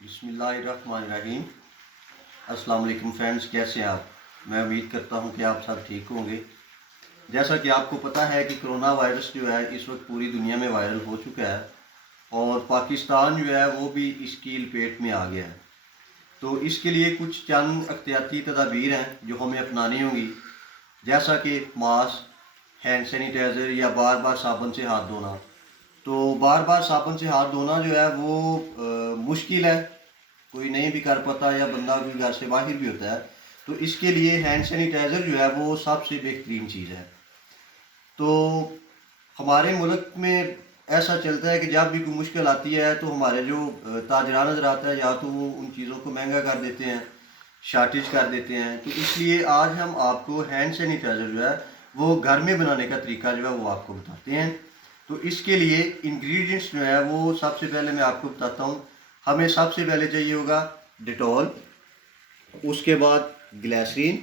बिस्मिल्लाहिर्रहमानिर्रहीम। अस्सलाम वालेकुम फ्रेंड्स, कैसे हैं आप? मैं उम्मीद करता हूं कि आप सब ठीक होंगे। जैसा कि आपको पता है कि कोरोना वायरस जो है इस वक्त पूरी दुनिया में वायरल हो चुका है और पाकिस्तान जो है वो भी इसकी लपेट में आ गया है। तो इसके लिए कुछ चंद एहतियाती तदाबीर हैं जो हमें अपनानी होंगी, जैसा कि मास्क, हैंड सैनिटाइज़र या बार बार साबुन से हाथ धोना। तो बार बार साबुन से हाथ धोना जो है वो मुश्किल है, कोई नहीं भी कर पाता या बंदा भी घर से बाहर भी होता है। तो इसके लिए हैंड सैनिटाइज़र जो है वो सबसे बेहतरीन चीज़ है। तो हमारे मुल्क में ऐसा चलता है कि जब भी कोई मुश्किल आती है तो हमारे जो ताजरान नज़र आता है या तो वो उन चीज़ों को महंगा कर देते हैं, शार्टेज कर देते हैं। तो इसलिए आज हम आपको हैंड सैनिटाइज़र जो है वो घर में बनाने का तरीका जो है वो आपको बताते हैं। तो इसके लिए इंग्रेडिएंट्स जो है वो सबसे पहले मैं आपको बताता हूँ। हमें सबसे पहले चाहिए होगा डिटॉल, उसके बाद ग्लिसरीन,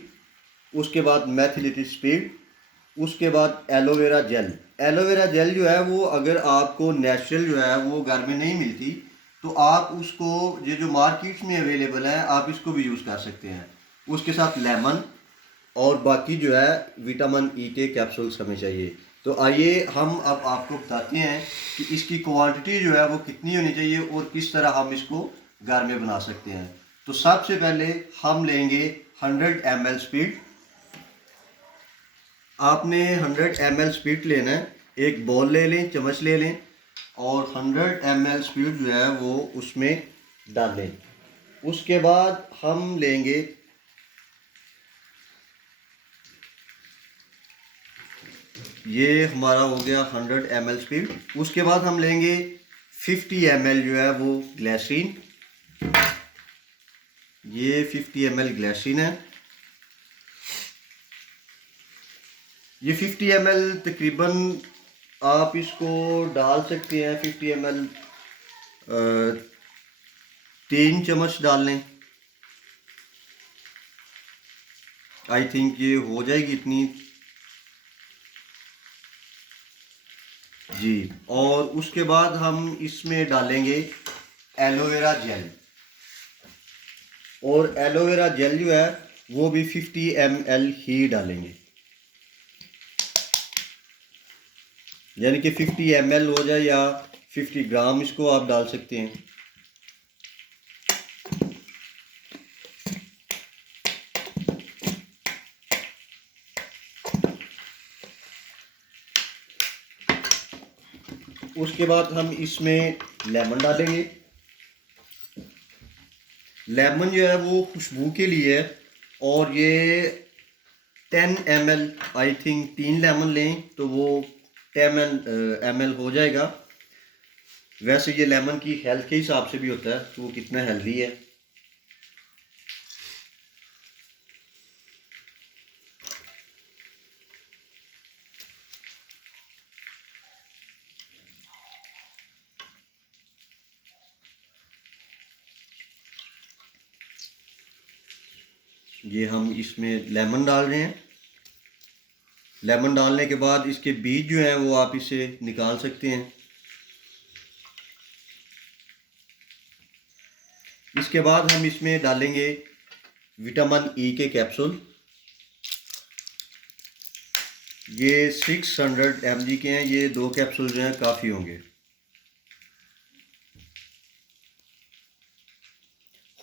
उसके बाद मेथिलेटेड स्पीड, उसके बाद एलोवेरा जेल। एलोवेरा जेल जो है वो अगर आपको नेचुरल जो है वो घर में नहीं मिलती तो आप उसको, ये जो मार्केट्स में अवेलेबल है, आप इसको भी यूज़ कर सकते हैं। उसके साथ लेमन और बाकी जो है विटामिन ई के कैप्सूल्स हमें चाहिए। तो आइए हम अब आपको बताते हैं कि इसकी क्वांटिटी जो है वो कितनी होनी चाहिए और किस तरह हम इसको घर में बना सकते हैं। तो सबसे पहले हम लेंगे 100 ml स्पीड। आपने 100 ml स्पीड लेना है, एक बॉल ले लें, चम्मच ले लें और 100 ml स्पीड जो है वो उसमें डालें। उसके बाद हम लेंगे, ये हमारा हो गया 100 ml स्पीड। उसके बाद हम लेंगे 50 ml जो है वो ग्लिसरीन। ये 50 ml ग्लिसरीन है। ये 50 ml तकरीबन आप इसको डाल सकते हैं। 50 ml 3 चम्मच डाल लें। आई थिंक ये हो जाएगी इतनी जी। और उसके बाद हम इसमें डालेंगे एलोवेरा जेल, और एलोवेरा जेल जो है वो भी 50 ml ही डालेंगे, यानी कि 50 ml हो जाए या 50 ग्राम इसको आप डाल सकते हैं। उसके बाद हम इसमें लेमन डालेंगे। लेमन जो है वो खुशबू के लिए है और ये 10 ml, आई थिंक 3 लेमन लें तो वो 10 ml हो जाएगा। वैसे ये लेमन की हेल्थ के हिसाब से भी होता है तो वो कितना हेल्दी है। ये हम इसमें लेमन डाल रहे हैं। लेमन डालने के बाद इसके बीज जो हैं वो आप इसे निकाल सकते हैं। इसके बाद हम इसमें डालेंगे विटामिन ई के कैप्सूल। ये 600 mg के हैं। ये 2 कैप्सूल जो हैं काफ़ी होंगे।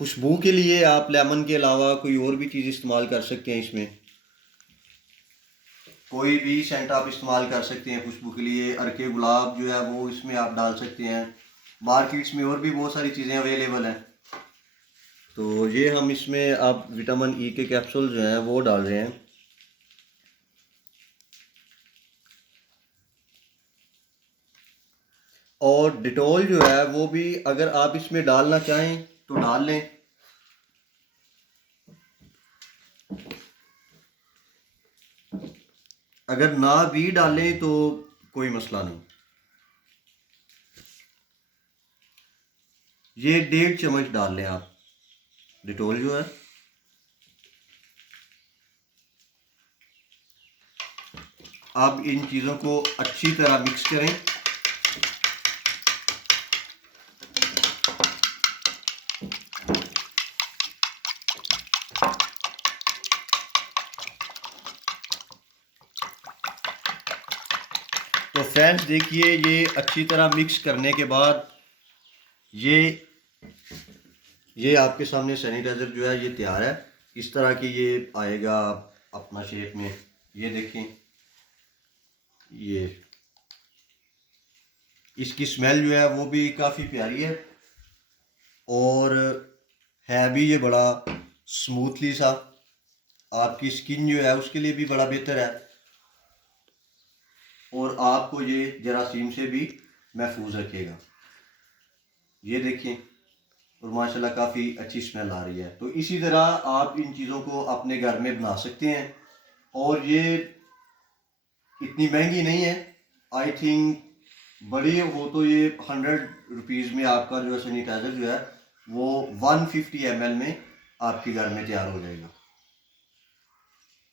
खुशबू के लिए आप लेमन के अलावा कोई और भी चीज़ इस्तेमाल कर सकते हैं। इसमें कोई भी सेंट आप इस्तेमाल कर सकते हैं खुशबू के लिए। अर्के गुलाब जो है वो इसमें आप डाल सकते हैं। मार्केट्स में और भी बहुत सारी चीज़ें अवेलेबल हैं। तो ये हम इसमें आप विटामिन ई के कैप्सूल जो हैं वो डाल रहे हैं। और डिटॉल जो है वो भी अगर आप इसमें डालना चाहें तो डाल लें। अगर ना भी डालें तो कोई मसला नहीं। ये 1.5 चम्मच डाल लें आप डिटॉल जो है। अब इन चीज़ों को अच्छी तरह मिक्स करें। तो फ्रेंड्स देखिए, ये अच्छी तरह मिक्स करने के बाद ये आपके सामने सैनिटाइज़र जो है ये तैयार है। इस तरह की ये आएगा अपना शेप में। ये देखें, ये इसकी स्मेल जो है वो भी काफ़ी प्यारी है और है भी ये बड़ा स्मूथली सा। आपकी स्किन जो है उसके लिए भी बड़ा बेहतर है और आपको ये जरासीम से भी महफूज रखेगा। ये देखें, और माशाल्लाह काफ़ी अच्छी स्मेल आ रही है। तो इसी तरह आप इन चीज़ों को अपने घर में बना सकते हैं और ये इतनी महंगी नहीं है। आई थिंक बड़ी हो तो ये 100 रुपीज़ में आपका जो है सैनिटाइज़र जो है वो 150 ml में आपके घर में तैयार हो जाएगा।